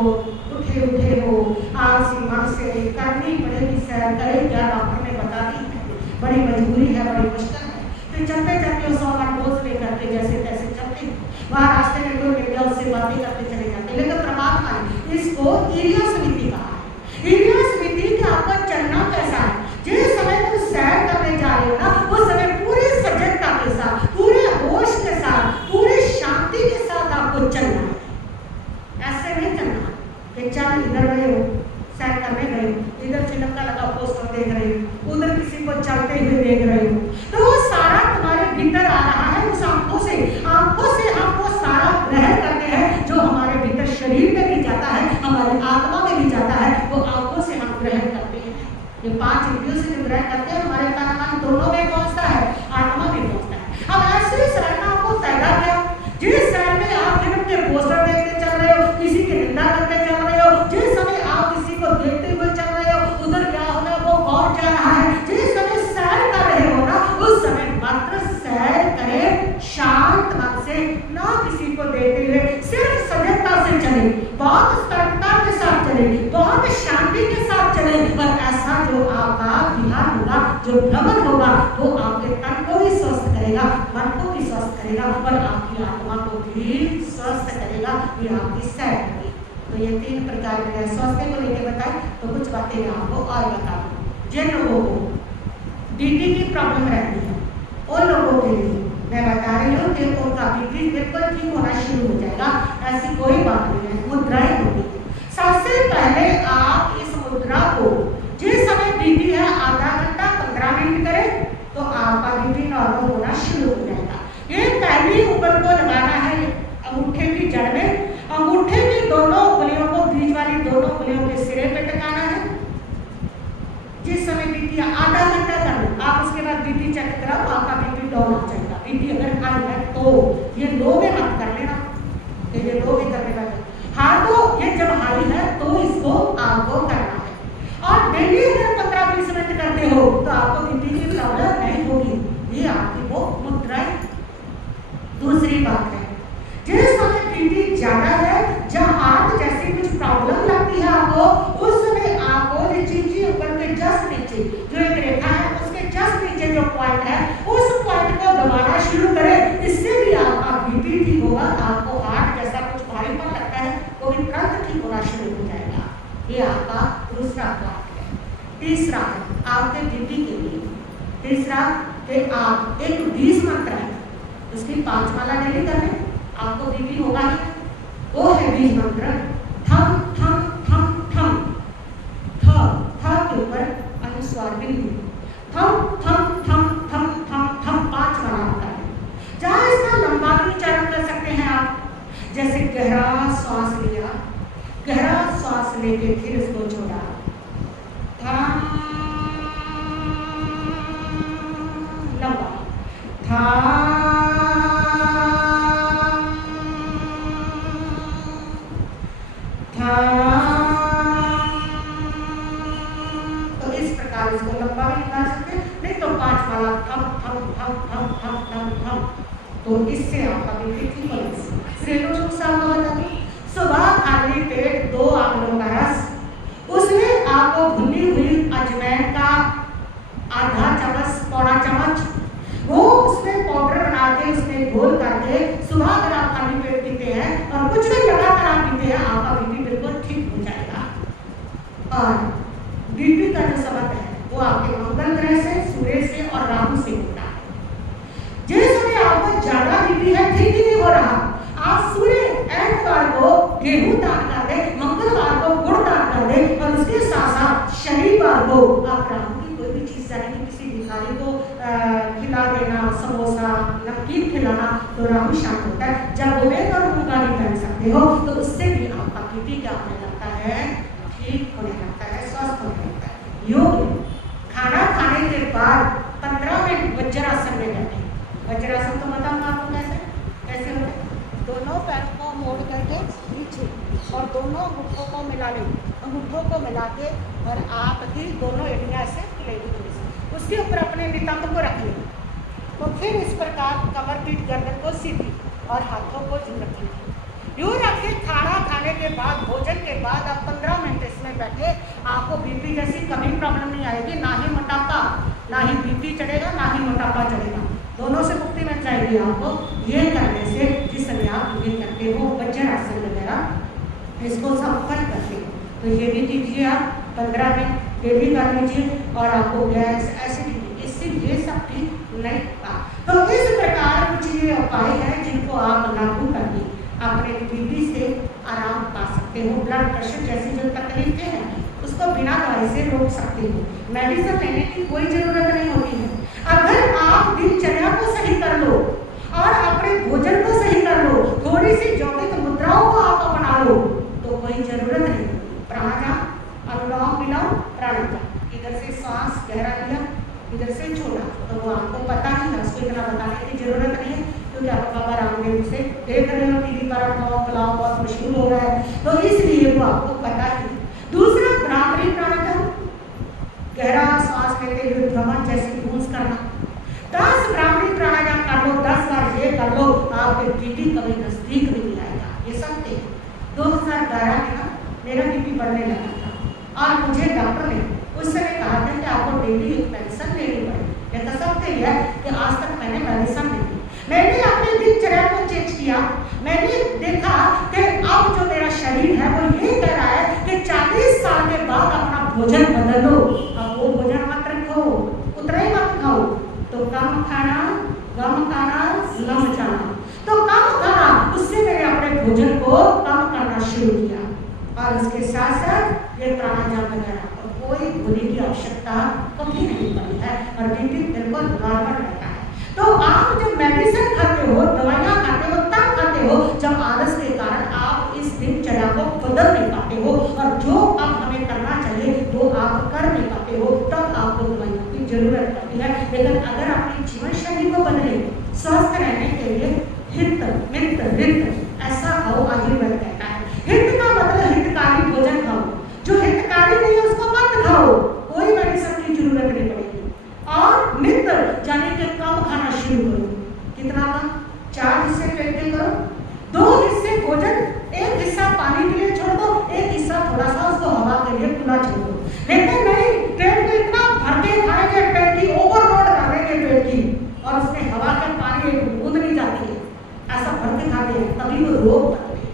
उठे हो, आलसी मन से करनी पड़ेगी सैर। करे क्या? डॉक्टर ने बता दी है, बड़ी मजबूरी है, बड़ी मुश्किल है। फिर चलते चलते 100 बोझ लेकर के जैसे तैसे चलते, वहाँ रास्ते में कोई मिल गया उससे बातें करते चले जाते। लेकिन परमात्मा ने इसको ईर्ष्या समिति कहा है। ईर्ष्या समिति का आपका चलना कैसा है? जिस समय तुम सैर करने जा रहे हो ना उस समय पूरी सजगता के साथ, पूरे होश के साथ, पूरी शांति के साथ आपको चलना है। ऐसे नहीं चलना कि चल इधर गए हो, सैर करने गए हो, इधर फिल्म का लगा पोस्टर देख रहे हो, उधर किसी को चलते हुए देख रहे हो, तो वो सारा तुम्हारे भीतर आ रहा है। उस आंखों से हम वो सारा ग्रहण करते हैं जो हमारे भीतर शरीर में भी जाता है, हमारी आत्मा में भी जाता है, वो आंखों से हम ग्रहण करते हैं। ये 5 इंद्रियों से जो ग्रहण करते हैं हमारे तन मन दोनों में पहुंचता है, आत्मा में पहुंचता है। अब ऐसे सैर का आपको फायदा क्या? जिस सैर में आप फिल्म के पोस्टर देखते चल रहे हो, किसी की निंदा करते चल रहे हो, जिस समय आप किसी को देखते हुए चल रहे हो, उधर क्या हो रहा है वो और जा रहा है, जिस समय सैर कर रहे हो ना उस समय मात्र सैर करें शांत मन से, ना किसी को देखते हुए, सिर्फ सजगता से चले, बहुत सतर्कता के साथ चले, बहुत शांति के साथ चले। और ऐसा जो आपका विहार होगा, जो भ्रमण होगा, वो आपके तन को भी स्वस्थ करेगा, मन को भी स्वस्थ करेगा और आपकी आत्मा को भी स्वस्थ करेगा। ये आपकी सैर होगी। तो ये 3 प्रकार के स्वास्थ्य को लेकर बताए। तो कुछ बातें मैं आपको और बता दूं। जिन लोगों को बीपी की प्रॉब्लम रहती है उन लोगों के लिए मैं बता रही हूँ कि उनका बीपी बिल्कुल ठीक होना शुरू हो जाएगा। ऐसी कोई बात नहीं है। मुद्राएं होगी। सबसे पहले आप इस मुद्रा को जिस समय बीपी है आधा घंटा 15 मिनट करें तो आपका बीपी नॉर्मल होना शुरू हो जाएगा। ये पहली ऊपर को लगाना है अंगूठे की जड़ में। अंगूठे की दोनों उंगलियों को बीच वाली दोनों उंगलियों के सिरे पे टिकाना है। जिस समय बीपी आधा घंटा कर लो, आप उसके बाद बीपी चेक कराओ, आपका बीपी डाउन हो जाएगा। बीपी अगर हाई है तो ये लो में मत कर लेना, ये लो में करने वाले। हाँ, तो ये जब हाई है तो इसको आपको करना है। और डेली अगर 15-20 मिनट करते हो तो आपको बीपी की प्रॉब्लम नहीं होगी। ये आपकी वो मुद्राएं। दूसरी बात है, जिस समय बीपी ज्यादा है, जहाँ जैसी कुछ प्रॉब्लम लगती है आपको, उस समय आपको जो चींटी ऊपर के जस्ट नीचे जो एक रेखा है उसके जस्ट नीचे जो पॉइंट है उस पॉइंट को दबाना शुरू करें। इससे भी आपका बीपी ठीक होगा। आपको हार्ट जैसा कुछ भारीपन लगता है वो भी तुरंत ठीक होना शुरू हो जाएगा। ये आपका दूसरा पॉइंट है। तीसरा है आपके बीपी के लिए। तीसरा कि आप एक 20 मंत्र है उसकी 5 माला डेली कर लें, आपको बीपी होगा ही। वो है 20 मंत्र। थम थम थम थम, थ के ऊपर अनुस्वार बिंदु, थम थम थम थम थम थम 5 माला होता है। जहाँ इसका लंबा भी उच्चारण कर सकते हैं आप, जैसे गहरा श्वास लिया, गहरा श्वास लेके फिर इसको छोड़ा, थम लंबा, थम थम प्रकार इसको लंबा भी निकाल सकते हैं, नहीं तो 5 वाला थम थम थम थम थम थम थम, तो इससे आपका बीपी ठीक होगा। घरेलू नुस्खा का बताइए, सुबह खाली पेट 2 आंवलों का रस, उसमें आपको भुनी हुई अजवाइन का आधा चम्मच पौना चम्मच वो उसमें पाउडर बना के उसमें घोल करके सुबह अगर आप खाली पेट पीते हैं और कुछ दिन लगातार आप पीते हैं, आपका बीपी बिल्कुल ठीक हो जाएगा। और बीपी का जो संबंध है वो आपके मंगल ग्रह से, सूर्य से और राहु से होता है। जिस समय आपको ज्यादा बीपी है, ठीक ही नहीं हो रहा, आप सूर्य एतवार को गेहूं दान कर दे, मंगलवार को गुड़ दान कर दे और उसके साथ साथ शनिवार को आप राहु की कोई भी चीज यानी कि किसी भिखारी को खिला देना, समोसा नमकीन खिलाना, तो राहु शांत होता है। जब गोमेद और मूंगफली पहन सकते हो तो उससे भी आपका बीपी क्या होने लगता है, ठीक होने लगता है, स्वस्थ होने लगता है। योग खाना खाने के बाद 15 मिनट वज्रासन में बैठे। वज्रासन तो बताऊँ आपको कैसे होता है। दोनों पैरों को मोड़ करके नीचे और दोनों अंगूठों को मिला लें, अंगूठों को मिला के और आपकी दोनों एड़ियाँ ऐसे खुलेगी, उसके ऊपर अपने नितंब को रख लें। तो फिर इस प्रकार कमर पीठ गर्दन को सीधी और हाथों को यूं रखें। यूं रखे खाना खाने के बाद, भोजन के बाद आप 15 मिनट इसमें बैठे, आपको बीपी जैसी कभी प्रॉब्लम नहीं आएगी, ना ही मोटापा, ना ही बीपी चढ़ेगा, ना ही मोटापा चढ़ेगा, दोनों से मुक्ति मिल जाएगी आपको। ये करने से जिस समय आप ये करते हो वज्रासन वगैरह, इसको संपर्क करते हो, तो ये भी कीजिए आप 15 मिनट, ये भी कर लीजिए और आपको गैस एसिडिटी इससे ये सब ठीक नहीं होता। तो इस प्रकार कुछ ये उपाय हैं जिनको आप लागू करके अपने बीपी से आराम पा सकते हो। ब्लड प्रेशर जैसी जो तकलीफें हैं उसको बिना दवाई से रोक सकते हो, मेडिसिन लेने की कोई जरूरत नहीं होती है। अगर आप दिनचर्या को सही कर लो और अपने भोजन को सही कर लो, थोड़ी सी यौगिक मुद्राओं को आप अपना लो, तो कोई जरूरत नहीं। प्राणायाम, अनुलोम विलोम, प्राणायाम, इधर से सांस गहरा लिया, इधर से छोड़ा, तो वो आपको पता ही है, उसको इतना बताने की जरूरत नहीं है, क्योंकि आप बाबा रामदेव से देख रहे हो टीवी पर, पुलाव बहुत मशहूर हो रहा है, तो इसलिए वो आपको पता ही। दूसरा भ्रामरी प्राणायाम, गहरा सांस लेते हुए भ्रमण जैसी गूंज करना, 10 भ्रामरी प्राणायाम कर लो, 10 बार ये कर लो, आपके बीपी कभी नजदीक भी नहीं आएगा। ये सकते हैं। 2011 में ना मेरा बीपी बढ़ने लगा था और मुझे डॉक्टर ने उस समय कहा था कि आपको डेली एक मेडिसिन लेनी पड़ेगी। ये सकते है कि आज तक मैंने मेडिसिन नहीं ली। मैंने अपने दिनचर्या को चेंज किया, मैंने देखा कि अब जो मेरा शरीर है वो ये कह रहा है कि 40 साल के बाद अपना भोजन बदल लो। अब वो भोजन मत रखो, उतना ही मत खाओ, तो कम खाना, गम खाना, लम जाना, तो कम खाना, उससे मैंने अपने भोजन को कम करना शुरू किया। और उसके साथ साथ ये प्राणायाम वगैरह कोई भूलने की आवश्यकता कभी नहीं पड़ी है और बीपी बिल्कुल नॉर्मल रहता है। तो आप जब मेडिसिन खाते हो, दवाइयाँ खाते हो, तब खाते हो जब आलस के कारण आप इस दिनचर्या को बदल नहीं पाते हो और जो अब हमें करना चाहिए वो आप कर नहीं पाते हो, तब आपको दवाइयों की जरूरत पड़ती है। लेकिन अगर अपनी जीवन शैली को बदले, स्वस्थ रहने के लिए हित मित रित ऐसा खाओ, आयुर्वेद कहता है। हित का मतलब हितकारी भोजन खाओ, जो हितकारी नहीं है उसको मत खाओ, कोई मेडिसिन की जरूरत नहीं पड़ेगी। और मित यानी कि कम खाना शुरू करो। कितना कम? 4 हिस्से पेट के करो, 2 हिस्से भोजन, 1 हिस्सा पानी के लिए छोड़ दो, 1 हिस्सा थोड़ा सा उसको हवा के लिए खुला छोड़ दो। लेकिन नहीं, पेट में इतना भर के खाएंगे, पेट की ओवरलोड कर देंगे पेट की, और उसमें हवा का पानी एक बूंद नहीं जाती है, ऐसा भर के खाते हैं, तभी वो रोग बनते हैं।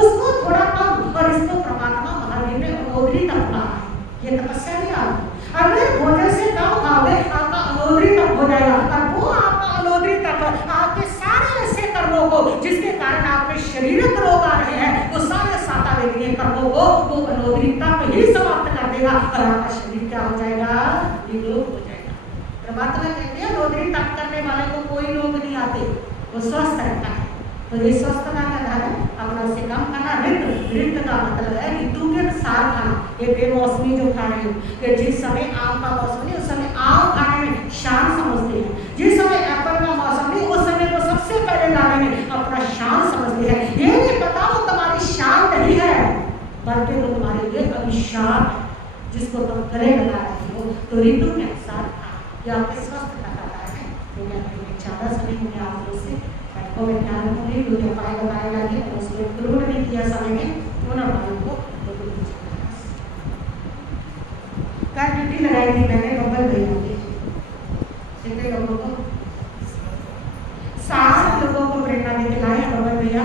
उसको थोड़ा कम, और इसको परमात्मा महावीर ने अनोदरी तक कहा है, ये तपस्या नहीं आती। अगर भोजन से कम खाओगे आपका अनोदरी तक हो जाएगा, और वो आपका अनोदरी तक आपके सारे ऐसे कर्मों को जिसके कारण आपके शारीरिक रोग आ रहे हैं, वो सारे सातावेदीय कर्मों को वो अनोदरी तक ही समाप्त कर देगा और आपका शरीर क्या हो जाएगा? निरोग हो जाएगा। परमात्मा कहते हैं अनोदरी तप करने वाले को कोई रोग नहीं आते, वो स्वस्थ रहता है। तो ये स्वस्थता का आधार है अपना उसे कम खाना। ऋत का मतलब है ऋतु के अनुसार खाना। ये बेमौसमी जो खा रहे हो कि जिस समय आम का मौसम नहीं उस समय आम खाने में शान समझते हैं, जिस समय एप्पल का मौसम नहीं उस समय वो सबसे पहले लाने में अपना शान समझते हैं। ये नहीं पता वो तुम्हारी शान नहीं है, बल्कि वो तुम्हारे लिए अभिशाप है। जिसको तुम गले लगा रही हो, तो ऋतु के अनुसार ये आपके स्वस्थ का आधार है। तो मैं अपनी ज़्यादा समय मुझे आप लोग से बैठको में ध्यान रखूँगी, जो उपाय बताने लगे और उसको इंक्लूड नहीं किया समय में, उन उपायों को कल ड्यूटी लगाई थी मैंने बब्बल भैया की, कितने लोगों को, 7 लोगों को प्रेरणा देके लाए हैं बब्बल भैया।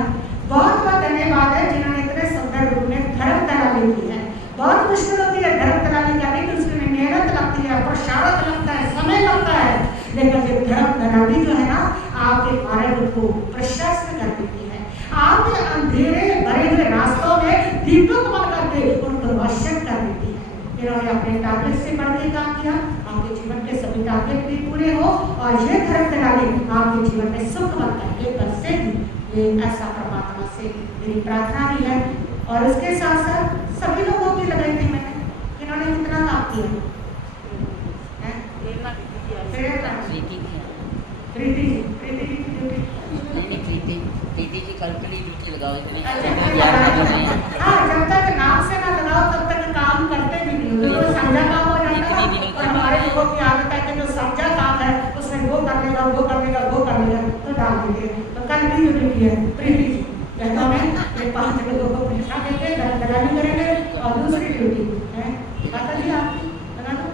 बहुत बहुत धन्यवाद है जिन्होंने इतने सुंदर रूप में धर्म तलाली की है। बहुत मुश्किल होती है धर्म तलाली करने की, उसमें मेहनत लगती है, प्रसारक लगता है, समय लगता है, लेकिन ये धर्म तलाली जो है ना, आपके मार्ग को प्रशस्त कर देती है। आपके अंधेरे भरे हुए रास्तों में दीपक बन करके उनको रोशन कर देती है। इन्होंने अपने टारगेट से बढ़ के काम किया, आपके जीवन के सभी टारगेट भी पूरे हो और ये धर्म तलाली आपके जीवन में सुख बन करके बरसेगी। ये ऐसा परमात्मा से मेरी प्रार्थना भी है। और उसके साथ साथ सभी लोगों की लगाई थी मैंने, इन्होंने कितना काम किया है? प्रीति जी कल के लिए ड्यूटी लगाओ। हाँ, जब तक नाम से ना लगाओ तब तक काम करते भी नहीं हो, तो समझा काम हो जाता है। और हमारे लोगों की आदत है कि जो समझा काम है उसमें वो कर लेगा, वो कर लेगा, वो कर लेगा, तो डाल देंगे। तो कल भी ड्यूटी है प्रीति जी, कहता मैं 5 लोगों को प्रेरणा देंगे, लगानी करेंगे। और दूसरी ड्यूटी है बता दी आपकी, बता दो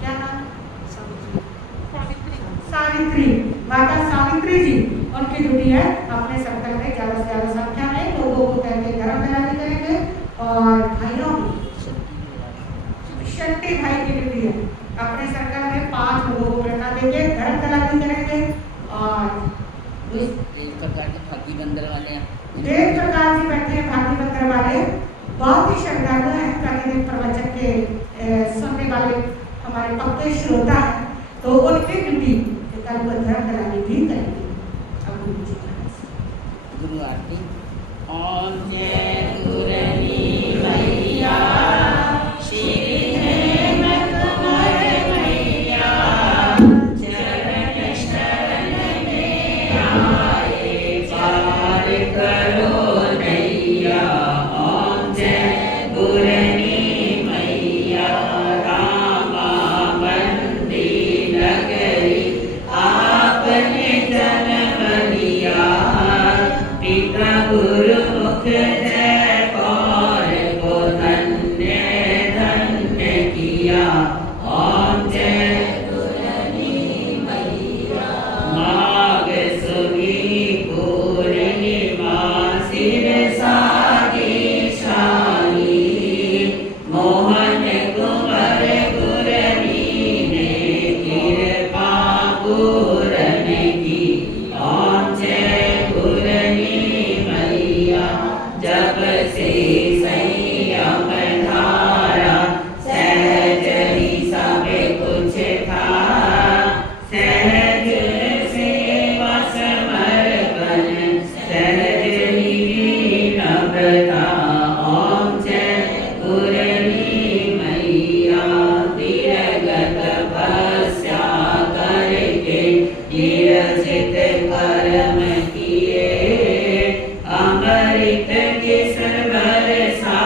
क्या नाम? सावित्री, माता सावित्री जी, उनकी ड्यूटी है अपने सर्कल में ज़्यादा से ज़्यादा संख्या में लोगों को कहकर गर्म तैयारी करेंगे। और भाइयों शक्ति भाई की ड्यूटी है अपने सर्कल में 5 लोगों को प्रेरणा देंगे, गर्म तैयारी करेंगे। और एक प्रकार के भागी बंदर वाले हैं, एक प्रकार जी बैठे हैं भागी बंदर वाले, बहुत ही श्रद्धालु हैं, प्रतिदिन प्रवचन के सुनने वाले हमारे पक्के श्रोता हैं। तो उनकी ड्यूटी कल वो धर्म तैयारी भी करेंगे। गुरु आरती। ओम जय गुरनी मैया, श्री हेमत कुमार मैया, चरण शरण में आए, पार करो नैया। ओम जय गुरनी मैया, रामा बंदी नगरी, आपने जन्म लिया, पिता गुरुमुख जय कौर को धन्य धन्य किया। ओम जय गुरनी मैया, माघ सुदी पूर्णिमा, सिर सागी शाही, मोहन कुंवर गुरनी ने कृपा पूरन की। ओम जय गुरनी मैया, जब से संयम धारा, सहज ही सब कुछ था, सहज सेवा समर्पण, सहज ही नम्रता। ओम जय गुरनी मैया, दीर्घ तपस्या करके निरजित कर्म किए, अमृत किस बरसा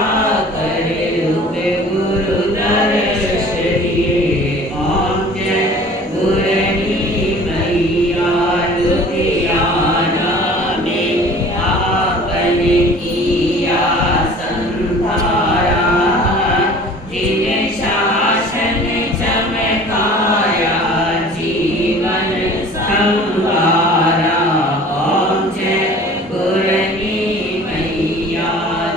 कर रूप गुरु दर्श दिए। ओम जय गुरनी मैया, लुधियाना में आपने किया संधारा, जिन शासन चमकाया, जीवन संवारा। ओम जय गुरनी मैया,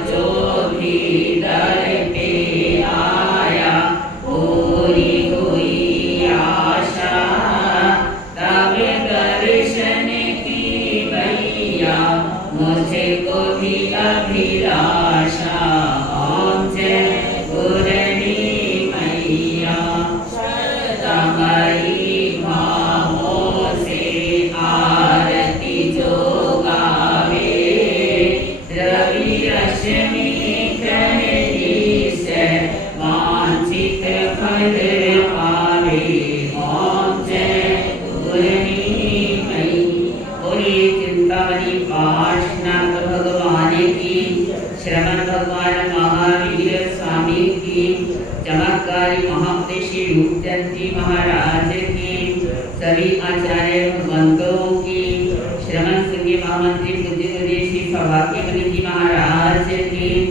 जो भी दर पे आया, पूरी हुई आशा, तब दर्शन की भैया, मुझको भी अभिलाषा। ओम जय गुरनी मैया, श्रद्धामयी भावों से आरती जो गावे, रवि रश्मि करनी से वांछित फल पावे। ओम जय गुरनी मैया, बोले चिंतामणि पार्श्वनाथ भगवान की, श्रवण भगवान महावीर स्वामी की, चमत्कारी महापदेशी रूपचंद जी महाराज की, सभी आचार्य भगवंतों की, श्रमण संघ महामंत्री पूज्य गुरुदेव सौभाग्यवती जी महाराज की,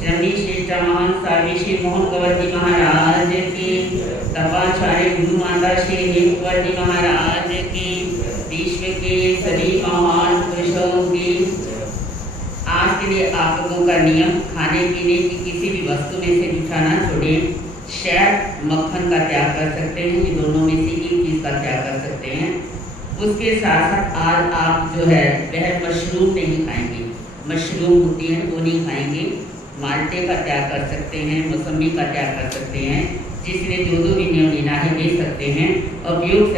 श्रमणी श्रेष्ठ महान स्वामी श्री मोहन कंवर जी महाराज की, तपाचार्य गुरु माता श्री हेमकुंवर जी महाराज की, विश्व के सभी महान पुरुषों की। आज के लिए आप लोगों का नियम, खाने पीने की किसी भी वस्तु में से जूठा ना छोड़ें। शहद मक्खन का त्याग कर सकते हैं, ये दोनों में से एक चीज़ का त्याग कर सकते हैं। उसके साथ साथ आज आप जो है वह मशरूम नहीं खाएंगे, मशरूम होती है वो नहीं खाएंगे। माल्टे का त्याग कर सकते हैं, मौसमी का त्याग कर सकते हैं। जिसने जो भी नियम लेना है ले सकते हैं। और योग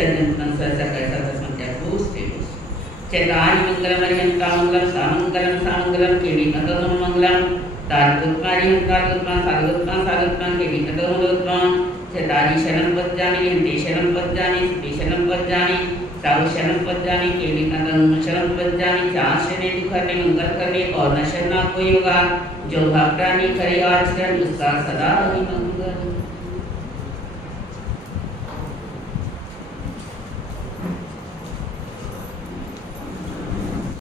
चैतानि मंगलम हरिहंता मंगलम सामंगलम सामंगलम केली नतम मंगलम तारगुत्मारि हंतागुत्मा सागुत्मा सागुत्मा केली नतम मंगलम चैतानि शरण पज्जामि हंते शरण पज्जामि सिद्धि शरण पज्जामि साउ शरण पज्जामि केली नतम शरण पज्जामि चार शरणे दुख हरने मंगल करने और न शरणा कोई होगा। जो भक्तानि करे आचरण उसका सदा ही मंगल।